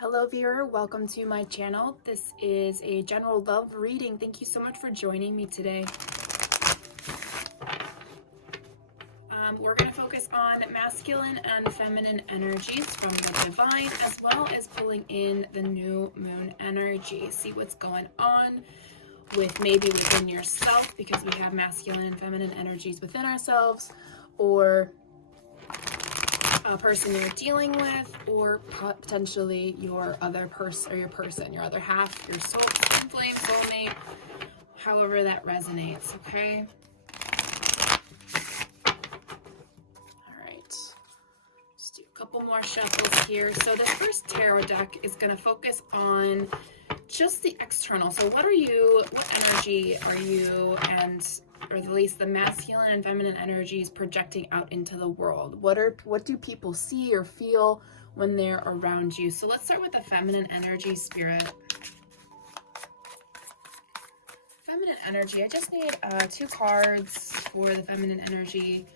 Hello viewer, welcome to my channel. This is a general love reading. Thank you so much for joining me today. We're going to focus on masculine and feminine energies from the divine, as well as pulling in the new moon energy. See what's going on with maybe within yourself, because we have masculine and feminine energies within ourselves, or a person you're dealing with, or potentially your other person, or your person, your other half, your soul, twin flame, soulmate, however that resonates. Okay. All right. Just do a couple more shuffles here. So the first tarot deck is going to focus on just the external. So what energy are you, or at least the masculine and feminine energies, projecting out into the world? What do people see or feel when they're around you? So let's start with the feminine energy, spirit. Feminine energy, I just need 2 cards for the feminine energy.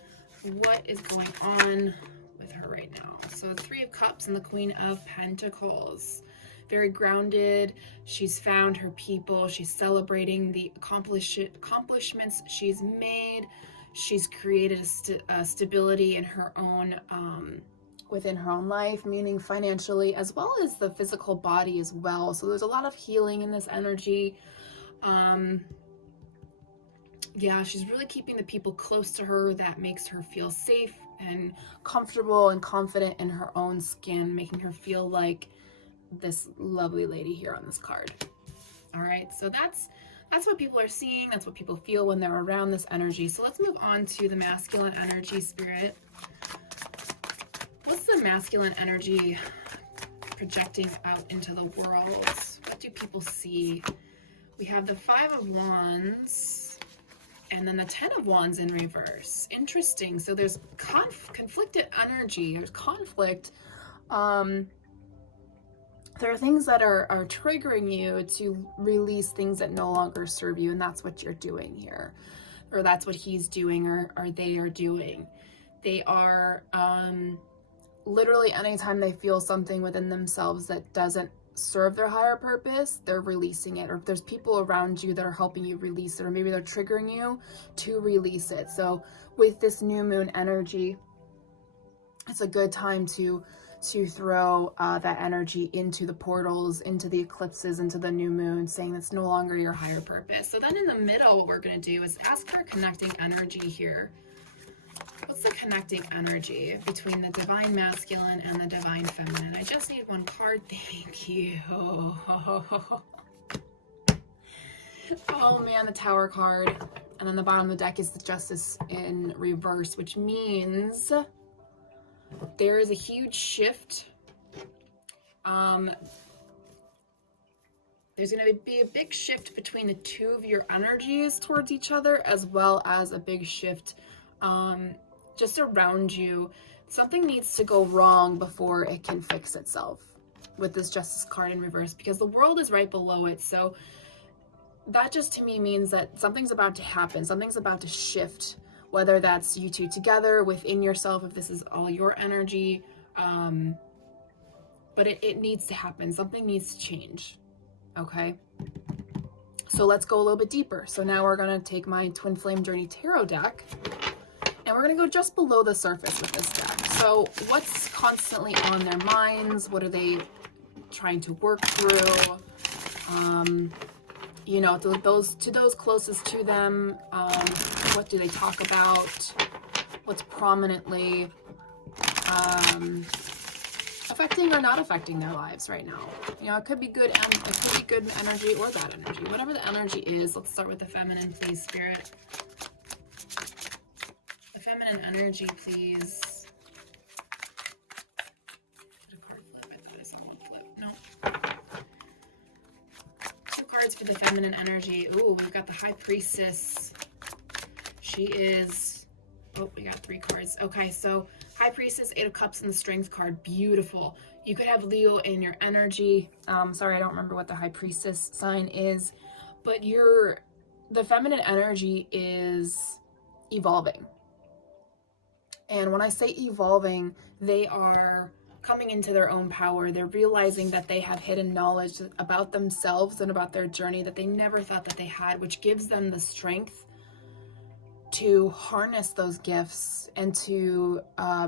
What is going on with her right now? So the 3 of Cups and the Queen of Pentacles. Very grounded. She's found her people. She's celebrating the accomplishments she's made. She's created a stability in her own, within her own life, meaning financially, as well as the physical body as well. So there's a lot of healing in this energy. Yeah, she's really keeping the people close to her. That makes her feel safe and comfortable and confident in her own skin, making her feel like this lovely lady here on this card. All right, so that's what people are seeing. That's what people feel when they're around this energy. So let's move on to the masculine energy, spirit. What's the masculine energy projecting out into the world? What do people see? We have the 5 of Wands and then the 10 of Wands in reverse. Interesting. So there's conflicted energy. There's conflict. There are things that are triggering you to release things that no longer serve you, and that's what you're doing here, or that's what he's doing, or they are doing. They are literally, anytime they feel something within themselves that doesn't serve their higher purpose, they're releasing it. Or if there's people around you that are helping you release it, or maybe they're triggering you to release it. So with this new moon energy, it's a good time to throw that energy into the portals, into the eclipses, into the new moon, saying that's no longer your higher purpose. So then in the middle, what we're going to do is ask for a connecting energy here. What's the connecting energy between the divine masculine and the divine feminine? I just need 1 card. Thank you. Oh man, the Tower card. And then the bottom of the deck is the Justice in reverse, which means there is a huge shift. There's going to be a big shift between the 2 of your energies towards each other, as well as a big shift just around you. Something needs to go wrong before it can fix itself with this Justice card in reverse, because the world is right below it. So that just to me means that something's about to happen. Something's about to shift, whether that's you 2 together within yourself, if this is all your energy, but it needs to happen. Something needs to change. Okay, so let's go a little bit deeper. So now we're going to take my Twin Flame Journey Tarot deck, and we're going to go just below the surface with this deck. So what's constantly on their minds? What are they trying to work through? You know, to those closest to them, what do they talk about? What's prominently affecting or not affecting their lives right now? You know, it could be good, and it could be good energy or bad energy. Whatever the energy is, let's start with the feminine, please, spirit. The feminine energy, please. Did a card flip? I thought I saw 1 flip. No. 2 cards for the feminine energy. Ooh, we've got the High Priestess. She is, oh, we got 3 cards. Okay, so High Priestess, 8 of Cups, and the Strength card. Beautiful. You could have Leo in your energy. Sorry, I don't remember what the High Priestess sign is, but the feminine energy is evolving. And when I say evolving, they are coming into their own power. They're realizing that they have hidden knowledge about themselves and about their journey that they never thought that they had, which gives them the strength to harness those gifts and to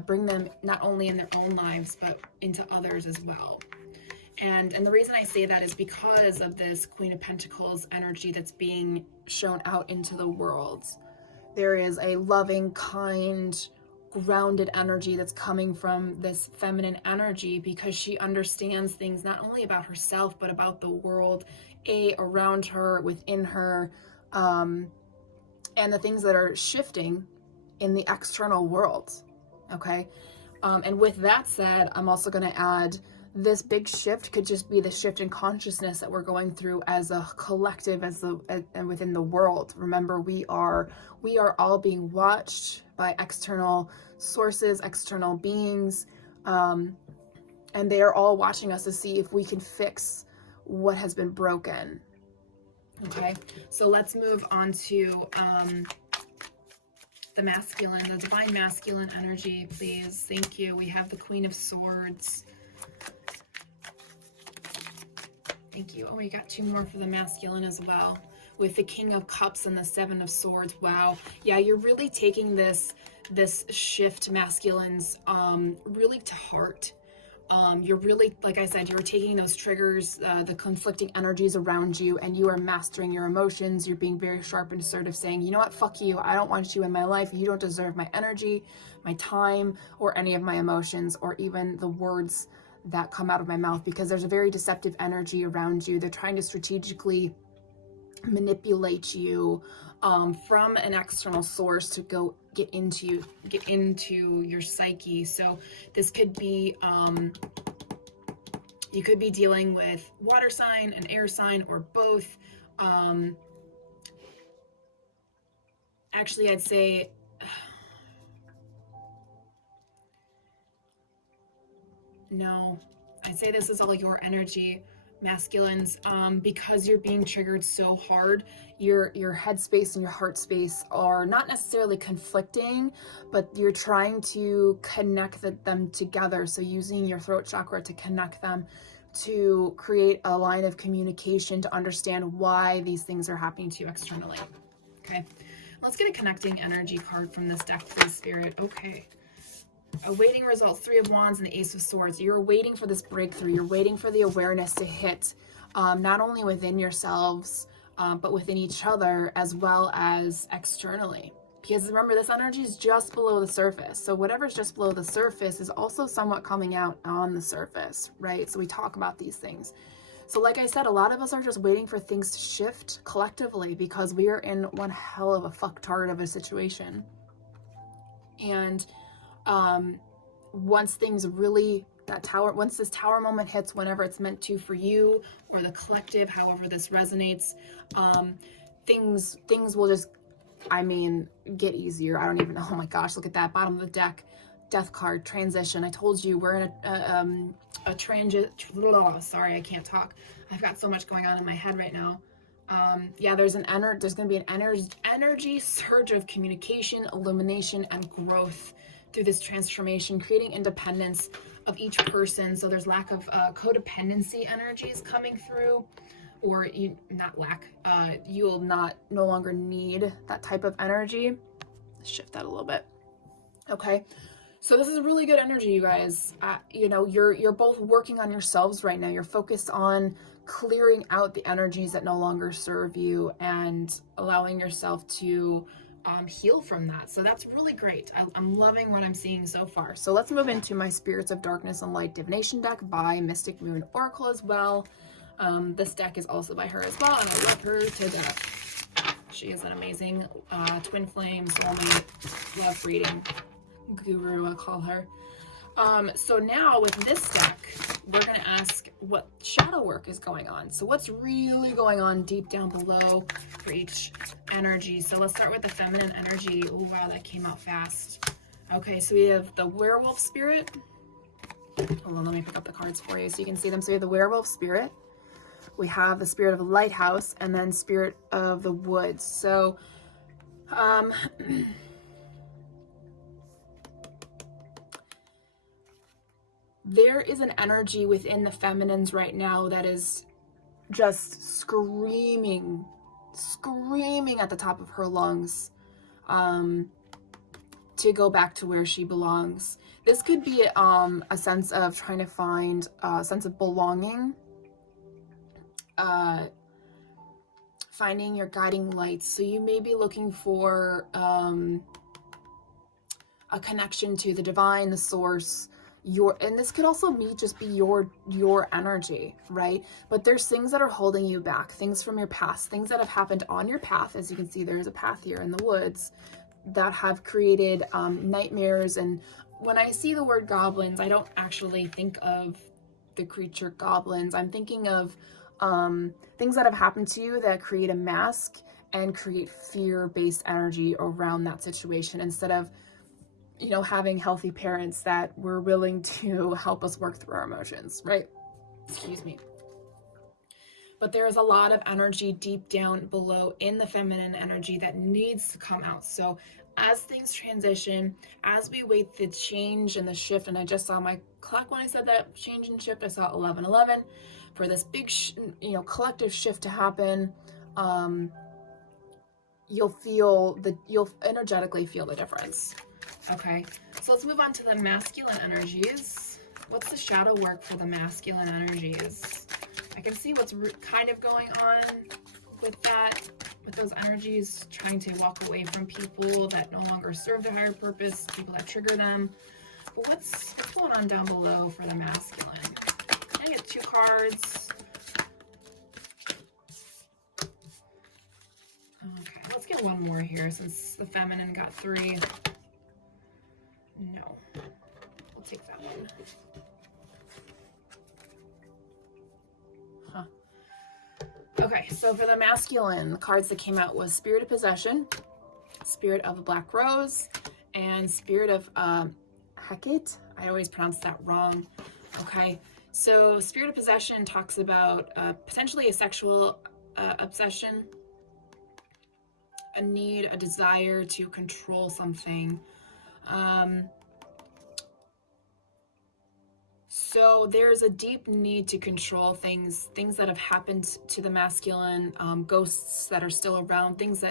bring them not only in their own lives, but into others as well. And the reason I say that is because of this Queen of Pentacles energy that's being shown out into the world. There is a loving, kind, grounded energy that's coming from this feminine energy, because she understands things not only about herself, but about the world, around her, within her, and the things that are shifting in the external world. Okay. And with that said, I'm also going to add, this big shift could just be the shift in consciousness that we're going through as a collective, and within the world. Remember, we are all being watched by external sources, external beings, and they are all watching us to see if we can fix what has been broken. Okay, so let's move on to the masculine, the divine masculine energy, please. Thank you. We have the Queen of Swords. Thank you. Oh, we got 2 more for the masculine as well, with the King of Cups and the 7 of Swords. Wow. Yeah, you're really taking this shift, masculines, really to heart. You're really, like I said, you're taking those triggers, the conflicting energies around you, and you are mastering your emotions. You're being very sharp and assertive, saying, you know what, fuck you. I don't want you in my life. You don't deserve my energy, my time, or any of my emotions, or even the words that come out of my mouth, because there's a very deceptive energy around you. They're trying to strategically manipulate you from an external source to go get into your psyche. So this could be you could be dealing with water sign, an air sign, or both. Actually, I'd say no, I'd say this is all your energy, masculines, because you're being triggered so hard. Your headspace and your heart space are not necessarily conflicting, but you're trying to connect them together. So using your throat chakra to connect them, to create a line of communication, to understand why these things are happening to you externally. Okay, let's get a connecting energy card from this deck, please, Spirit. Okay. Awaiting results, 3 of Wands and the Ace of Swords. You're waiting for this breakthrough. You're waiting for the awareness to hit, not only within yourselves, but within each other, as well as externally. Because remember, this energy is just below the surface. So whatever's just below the surface is also somewhat coming out on the surface, right? So we talk about these things. So like I said, a lot of us are just waiting for things to shift collectively, because we are in one hell of a fucktard of a situation. And once things really, once this tower moment hits, whenever it's meant to for you or the collective, however this resonates, things will just, get easier. I don't even know. Oh my gosh, look at that bottom of the deck, death card, transition. I told you we're in a transit. Sorry, I can't talk. I've got so much going on in my head right now. Yeah, there's going to be an energy surge of communication, illumination, and growth through this transformation, creating independence of each person. So there's lack of codependency energies coming through, or you'll no longer need that type of energy. Shift that a little bit. Okay. So this is a really good energy, you guys. You're both working on yourselves right now. You're focused on clearing out the energies that no longer serve you and allowing yourself to heal from that. So that's really great. I'm loving what I'm seeing so far. So let's move into my Spirits of Darkness and Light Divination deck by Mystic Moon Oracle as well. This deck is also by her as well, and I love her to death. She is an amazing twin flame, soulmate, love reading guru, I'll call her. So now with this deck, we're going to ask what shadow work is going on. So what's really going on deep down below for each energy. So let's start with the feminine energy. Oh, wow, that came out fast. Okay, so we have the werewolf spirit. Hold on, let me pick up the cards for you so you can see them. So we have the werewolf spirit. We have the spirit of the lighthouse, and then spirit of the woods. So, there is an energy within the feminines right now that is just screaming at the top of her lungs, to go back to where she belongs. This could be a sense of trying to find a sense of belonging, finding your guiding lights. So you may be looking for a connection to the divine, the source, and this could also just be your energy, right? But there's things that are holding you back, things from your past, things that have happened on your path. As you can see, there's a path here in the woods that have created nightmares. And when I see the word goblins, I don't actually think of the creature goblins. I'm thinking of things that have happened to you that create a mask and create fear-based energy around that situation, instead of, you know, having healthy parents that were willing to help us work through our emotions, right? Excuse me. But there is a lot of energy deep down below in the feminine energy that needs to come out. So as things transition, as we wait the change and the shift, and I just saw my clock when I said that change and shift, I saw 11:11 for this big, collective shift to happen. You'll energetically feel the difference. Okay, so let's move on to the masculine energies. What's the shadow work for the masculine energies? I can see what's kind of going on with that, with those energies, trying to walk away from people that no longer serve their higher purpose, people that trigger them. But what's going on down below for the masculine? I get 2 cards. Okay, let's get one more here since the feminine got 3. No, we'll take that one. Huh. Okay, so for the masculine, the cards that came out was Spirit of Possession, Spirit of a Black Rose, and Spirit of Hecate. I always pronounce that wrong. Okay, so Spirit of Possession talks about potentially a sexual obsession, a need, a desire to control something. So there's a deep need to control things that have happened to the masculine, ghosts that are still around, things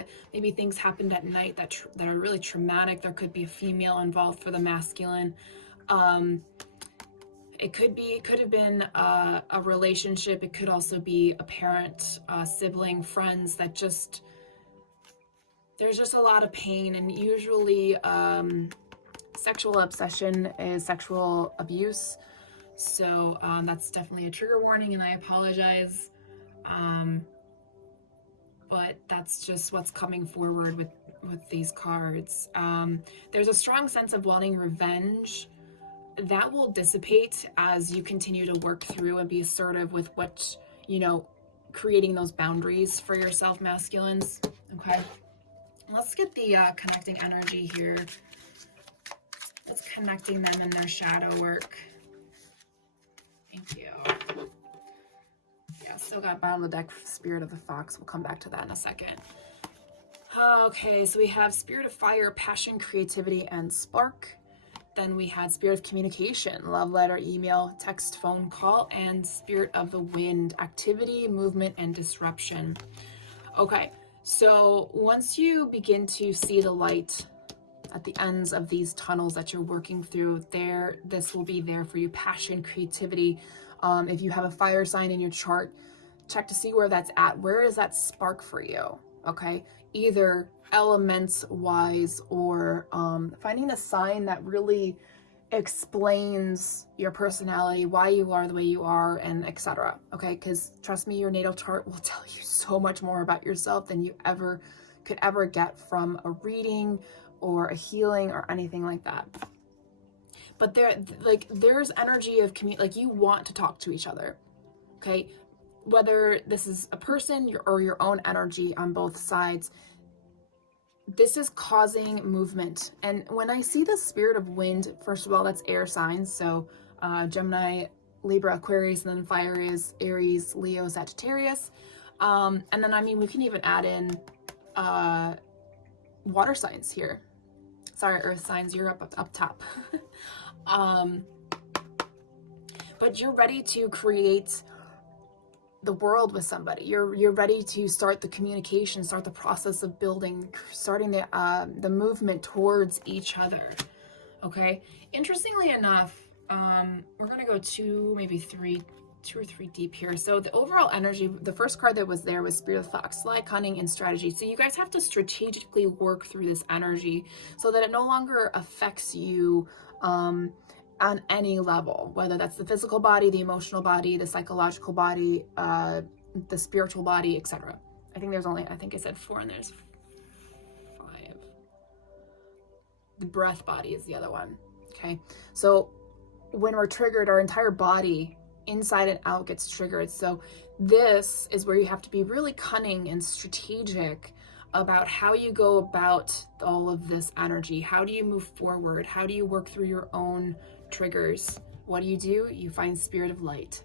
happened at night that are really traumatic. There could be a female involved for the masculine. It could have been a relationship. It could also be a parent, sibling, friends that there's just a lot of pain. And usually sexual obsession is sexual abuse. So that's definitely a trigger warning, and I apologize. But that's just what's coming forward with these cards. There's a strong sense of wanting revenge that will dissipate as you continue to work through and be assertive with what, creating those boundaries for yourself, masculines. Okay. Let's get the connecting energy here. What's connecting them in their shadow work? Thank you. Yeah, still got bottom of the deck, Spirit of the Fox. We'll come back to that in a second. Okay, so we have Spirit of Fire, Passion, Creativity, and Spark. Then we had Spirit of Communication, Love Letter, Email, Text, Phone Call, and Spirit of the Wind, Activity, Movement, and Disruption. Okay, so once you begin to see the light at the ends of these tunnels that you're working through, this will be there for you. Passion, creativity. If you have a fire sign in your chart, check to see where that's at. Where is that spark for you? Okay, either elements wise or finding a sign that really explains your personality, why you are the way you are, and etc. Okay, because trust me, your natal chart will tell you so much more about yourself than you could ever get from a reading or a healing or anything like that. But there's energy of community, you want to talk to each other. Okay, whether this is a person or your own energy on both sides, this is causing movement. And when I see the Spirit of Wind, first of all, that's air signs. So Gemini, Libra, Aquarius, and then fire is Aries, Leo, Sagittarius. And then, we can even add in water signs here. Sorry, earth signs, you're up top. but you're ready to create the world with somebody. You're ready to start the communication, start the process of building, starting the movement towards each other. Okay. Interestingly enough, we're gonna go two or three deep here. So the overall energy, the first card that was there was Spirit of Fox, Sly, Cunning, and Strategy. So you guys have to strategically work through this energy so that it no longer affects you on any level, whether that's the physical body, the emotional body, the psychological body, the spiritual body, etc. I think I said 4 and there's 5. The breath body is the other one. Okay. So when we're triggered, our entire body inside and out gets triggered. So this is where you have to be really cunning and strategic about how you go about all of this energy. How do you move forward? How do you work through your own triggers? What do? You find spirit of light.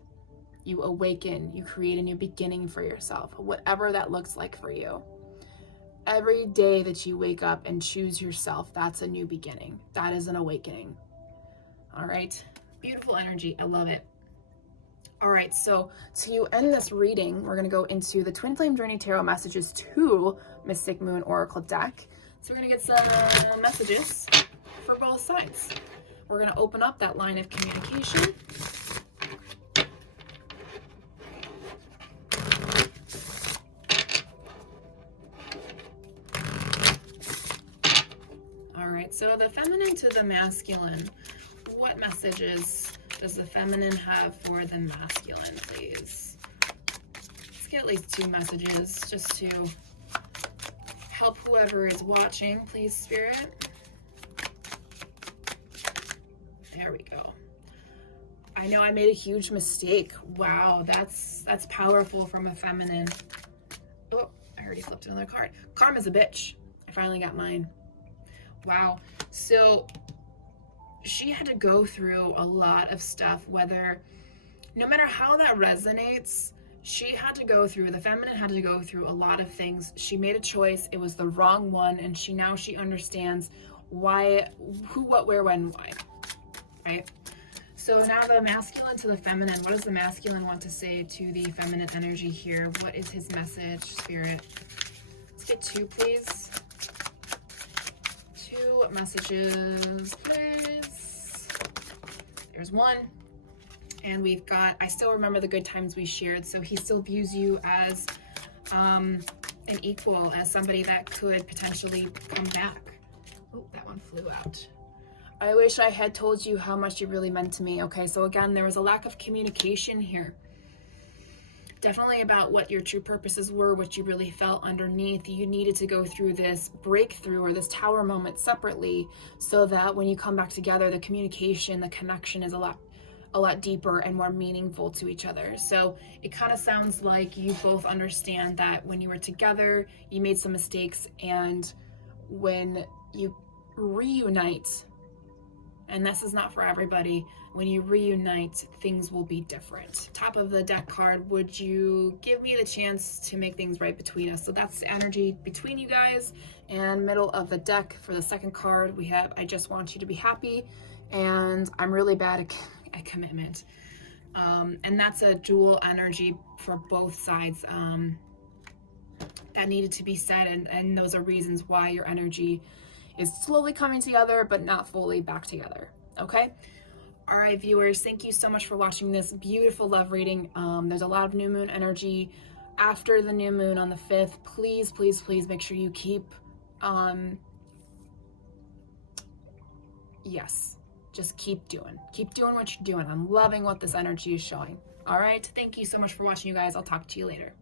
You awaken, you create a new beginning for yourself, whatever that looks like for you. Every day that you wake up and choose yourself, that's a new beginning. That is an awakening. All right. Beautiful energy. I love it. All right. So to end this reading, we're going to go into the Twin Flame Journey Tarot Messages 2 Mystic Moon Oracle deck. So we're going to get some messages for both sides. We're going to open up that line of communication. All right, so the feminine to the masculine. What messages does the feminine have for the masculine, please? Let's get at least 2 messages just to help whoever is watching, please, Spirit. There we go. I know I made a huge mistake. Wow, that's powerful from a feminine. Oh, I already flipped another card. Karma's a bitch. I finally got mine. Wow. So she had to go through a lot of stuff, no matter how that resonates, the feminine had to go through a lot of things. She made a choice. It was the wrong one. And now she understands why, who, what, where, when, why. Right? So now the masculine to the feminine. What does the masculine want to say to the feminine energy here? What is his message, Spirit? Let's get 2, please. 2 messages, please. There's 1. And we've got, I still remember the good times we shared. So he still views you as an equal, as somebody that could potentially come back. Oh, that one flew out. I wish I had told you how much you really meant to me. Okay, so again, there was a lack of communication here. Definitely about what your true purposes were, what you really felt underneath. You needed to go through this breakthrough or this tower moment separately so that when you come back together, the communication, the connection is a lot deeper and more meaningful to each other. So it kind of sounds like you both understand that when you were together, you made some mistakes, and when you reunite, and this is not for everybody, when you reunite, things will be different. Top of the deck card, would you give me the chance to make things right between us? So that's the energy between you guys. And middle of the deck for the second card, we have, I just want you to be happy, and I'm really bad at commitment. And that's a dual energy for both sides that needed to be said, and those are reasons why your energy is slowly coming together, but not fully back together. Okay. All right, viewers, thank you so much for watching this beautiful love reading. There's a lot of new moon energy after the new moon on the 5th. Please, please, please make sure you keep, just keep doing what you're doing. I'm loving what this energy is showing. All right. Thank you so much for watching, you guys. I'll talk to you later.